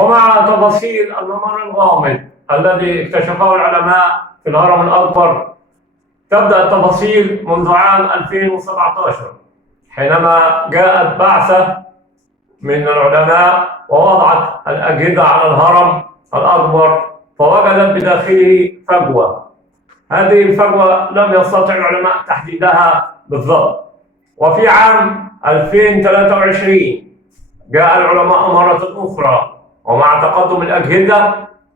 ومع تفاصيل الممر الغامض الذي اكتشفه العلماء في الهرم الأكبر. تبدأ التفاصيل منذ عام 2017 حينما جاءت بعثة من العلماء ووضعت الأجهزة على الهرم الأكبر، فوجدت بداخله فجوة. هذه الفجوة لم يستطع العلماء تحديدها بالضبط. وفي عام 2023 جاء العلماء مرة أخرى، ومع تقدم الأجهزة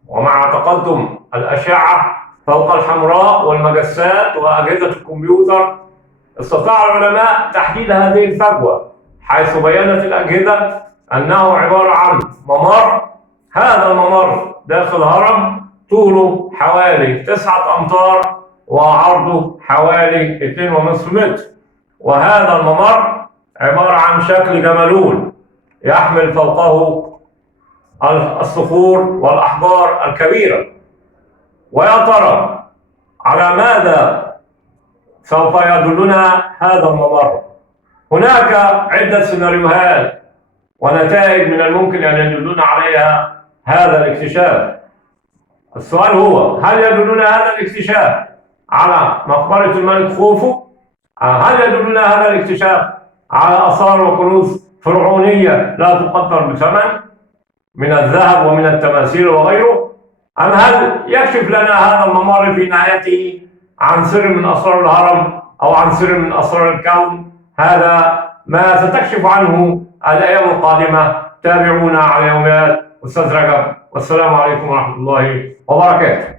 ومع تقدم الأشعة فوق الحمراء والمجسات وأجهزة الكمبيوتر، استطاع العلماء تحديد هذه الفجوة، حيث بيّنت الأجهزة أنه عبارة عن ممر. هذا الممر داخل هرم طوله حوالي 9 أمتار وعرضه حوالي 2.5 متر. وهذا الممر عبارة عن شكل جمالون يحمل فوقه الصخور والأحجار الكبيرة. ويا ترى على ماذا سوف يدلنا هذا الممر؟ هناك عدة سيناريوهات ونتائج من الممكن أن يدلنا عليها هذا الاكتشاف. السؤال هو: هل يدلنا هذا الاكتشاف على مقبرة الملك خوفو؟ هل يدلنا هذا الاكتشاف على آثار وكنوز فرعونية لا تقدر بثمن من الذهب ومن التماثيل وغيره؟ أم هل يكشف لنا هذا الممر في نهايته عن سر من أسرار الهرم أو عن سر من أسرار الكون؟ هذا ما ستكشف عنه الأيام القادمة. تابعونا على يوميات أستاذ رجب، والسلام عليكم ورحمة الله وبركاته.